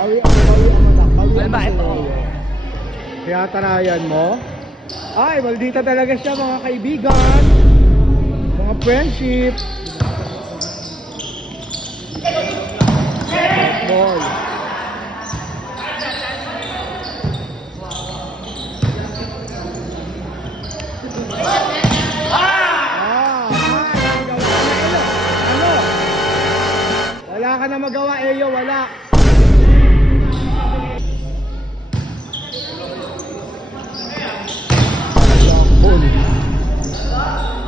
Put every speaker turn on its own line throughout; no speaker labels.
Bawi ang bawi ang anak. Bawi
Ano
ang
ba, ito?
sa'yo. Kaya tarayan mo. Ay, maldita talaga siya mga kaibigan. Mga friendship. Boy. Ah, Elo. Ano? Wala ka na magawa, Eyo, wala.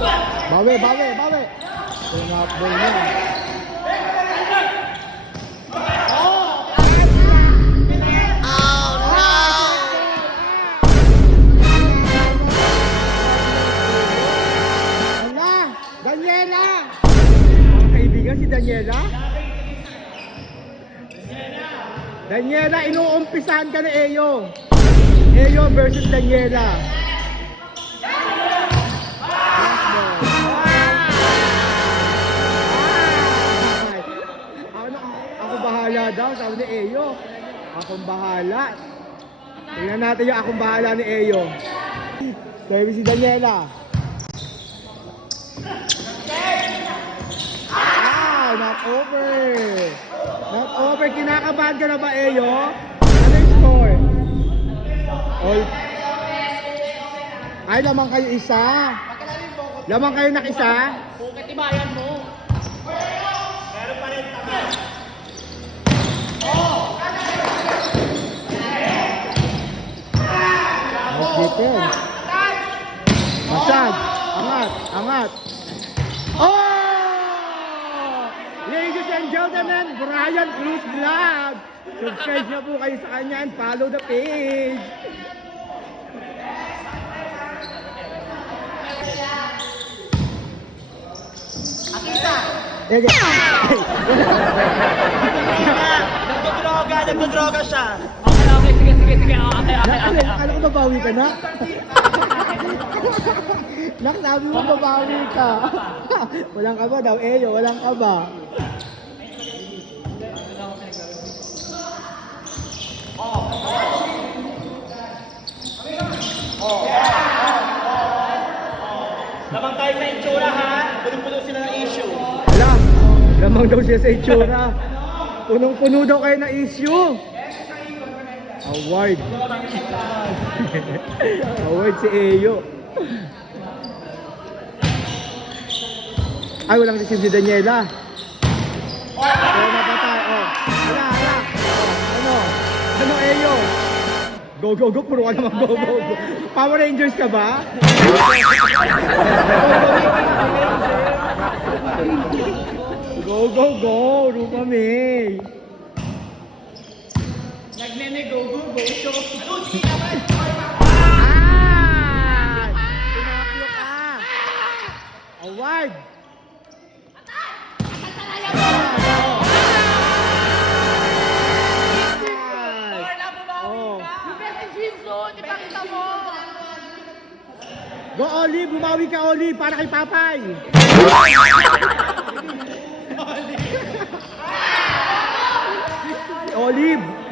Bawi, bawi, bawi. Lakbol na. Ala, Daniela! Mga kaibigan si Daniela? Daniela, inuumpisahan ka na Eyo. Eyo versus Daniela. Daw, sabi ni Eyo. Akong bahala. Tingnan natin yung akong bahala ni Eyo. Sabi si Daniela. Ah, not over. Not over. Kinakabahan ka na ba, Eyo? Ano yung score? All... Ay, lamang kayo isa. Lamang kayo nak isa?
Bakit ibayan mo?
Mas defense. Masag. Angat. Angat. Oh! Ladies and gentlemen, Brian Cruz Vlog. Subscribe na po kayo sa kanya and follow the page.
Akita!
Ege.
Nagdodroga, nagdodroga siya. Okay, sige, sige, sige. Okay, okay, okay.
Nakala,
okay.
akala ko babawi ka na. Naksabi mo babawi ka. walang kaba daw, Eyo, walang kaba.
Lamang tayo sa itsura ha. Punong-puno sila issue.
Wala, lamang daw siya sa itsura. Punong-puno daw kayo na issue. Award. Award si Eyo. Ay, walang receive si Daniela. Oh, napatay. Oh. Ala, ala. Oh, ano? Ano, Eyo? Go, go, go. Puro ka naman. Go, go, go. Power Rangers ka ba? Go, go, go! Rupa May!
Nagnene-go, go, go. Show.
Ah! Pinakyo ka! Award! Go Oli, bumawi ka Oli para kay Papay. Olive.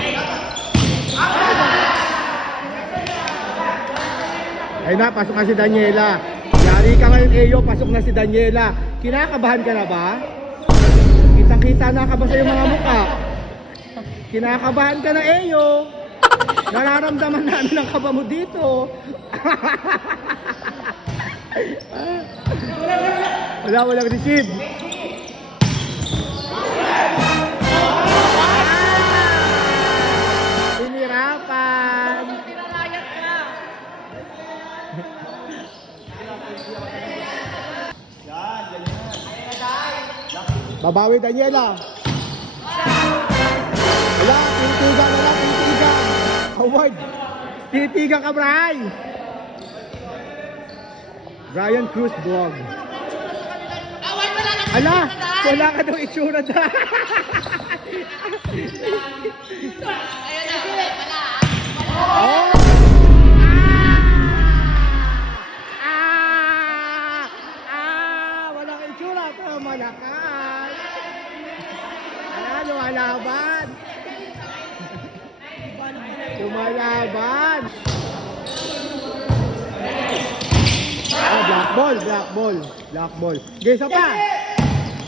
Ay na, pasok na si Daniela. Yari ka ngayon, Eyo, pasok na si Daniela. Kinakabahan ka na ba? Kitang-kita na ka ba sa mga mukha? Kinakabahan ka na, Eyo. Nararamdaman namin ang kaba mo dito. Wala, walang receive. Babawi Daniela. Wala, titigan, wala, titigan. Howard, titigan ka, Bray. Brian Cruz Vlog. Ala, wala ka daw itsura na. Oh! Ah! Ah! Wala kang itsura, pero malakas. Ayan, lumalaban. Lumalaban. Ah, black ball, black ball, black ball. Okay, isa pa.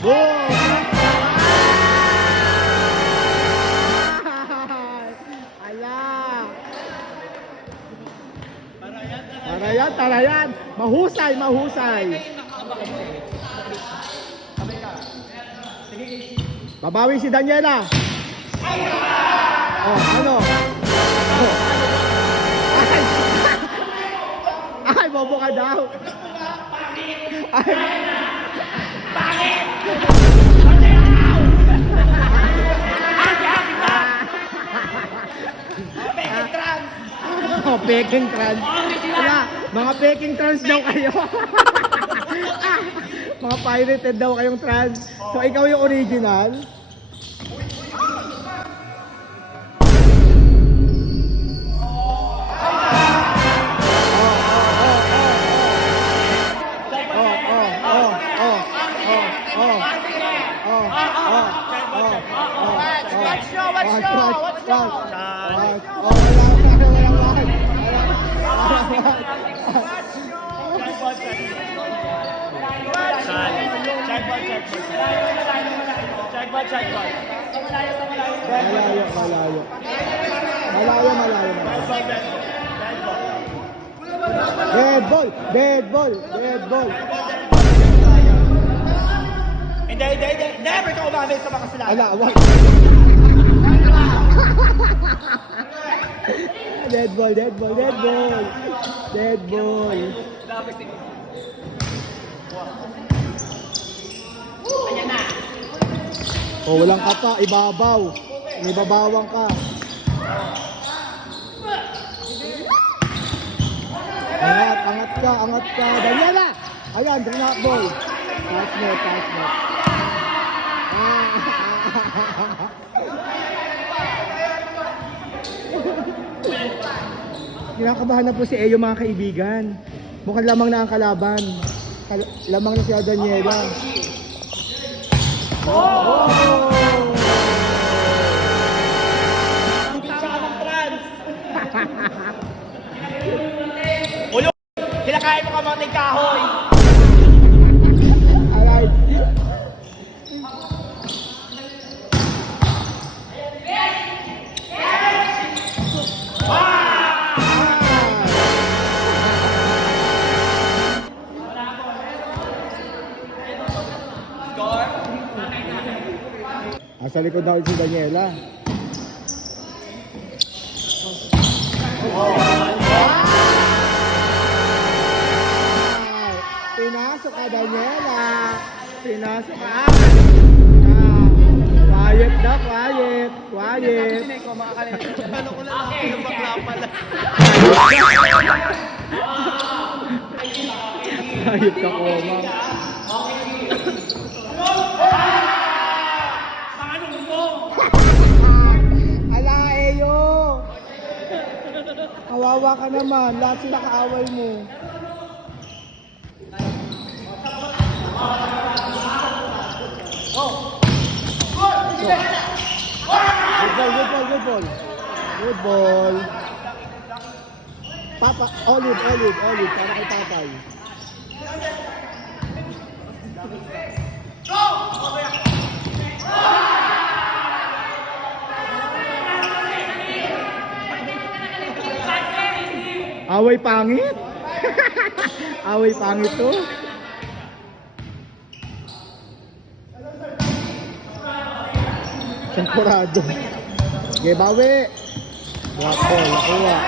Ah! Ala! Tarayan, tarayan. Mahusay, mahusay. Babawi si Daniela. Oh, ano? Oh. Ay! Ay, bobo ka daw. Ay. Oh, peking trans. Wala, mga peking trans daw kayo. mga pirated daw kayong trans. So, ikaw yung original?
Check ball, check ball. Check ball, check ball.
Malayo, malayo. Malayo, malayo, malayo. Dead ball, dead ball, dead ball.
Hindi, hindi, hindi. Never ka umamit sa mga sila.
Ala, wag. dead ball, dead ball, dead ball. Dead ball. Oh, walang kapa, ibabaw. Ibabawang ka. Angat, angat ka, angat ka. Daniela! Ayan, bring up ball. Pass mo, pass mo. Kinakabahan na po si Eyo mga kaibigan. Mukhang lamang na ang kalaban. Kal- lamang na si Daniela. Oh! Asa likod daw si Daniela. Wow! Pinasok ka, Daniela. Pinasok ka. Ah! Quiet na, quiet. Quiet.
Ano ko lang ako bakla pala.
Quiet ka, Koma. Kawawa ka naman. Lahat sila kaaway mo. Good ball, good ball, good ball. Good ball. Papa, olive, olive, olive. Para kay tatay. Away pangit. Away pangit to. Temporado. Okay, bawi. Ball, nakuha.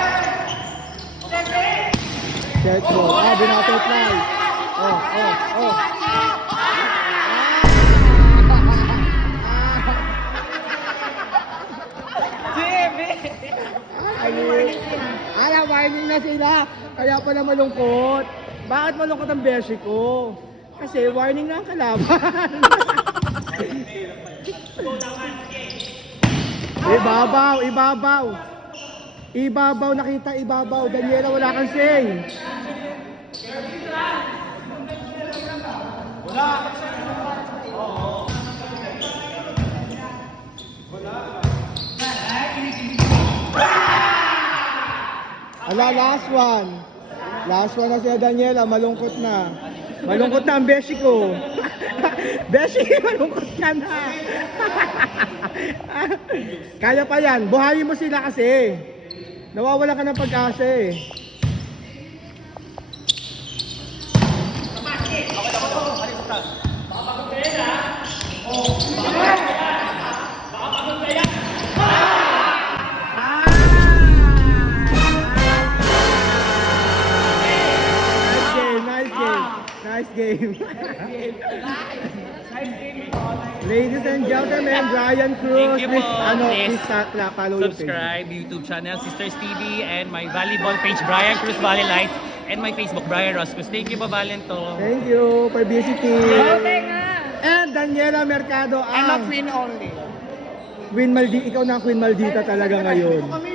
Set ball. Ah, binatot fly. Oh, oh, oh. Warning Ala, warning na sila. Kaya pala malungkot. Bakit malungkot ang beshi ko? Kasi warning na ang kalaban. ibabaw, ibabaw. Ibabaw, nakita ibabaw. Daniela, wala kang say. Wala. Wala. Ala, last one. Last one na si Daniela, malungkot na. Malungkot na ang beshi ko. beshi, malungkot ka na. Kaya pa yan, buhayin mo sila kasi. Nawawala ka ng pag-asa eh. Nice game. Ladies and gentlemen, Brian Cruz,
Thank you
please,
po.
ano,
Please
please sa- la- follow your page.
Subscribe YouTube channel Sisters TV and my volleyball page Brian Cruz Valley Lights and my Facebook Brian Roscos. Thank you po Valento.
Thank you for visiting. And Daniela Mercado
I'm a
ang
queen only.
Queen Maldi, ikaw na ang Queen Maldita talaga ngayon.
Kami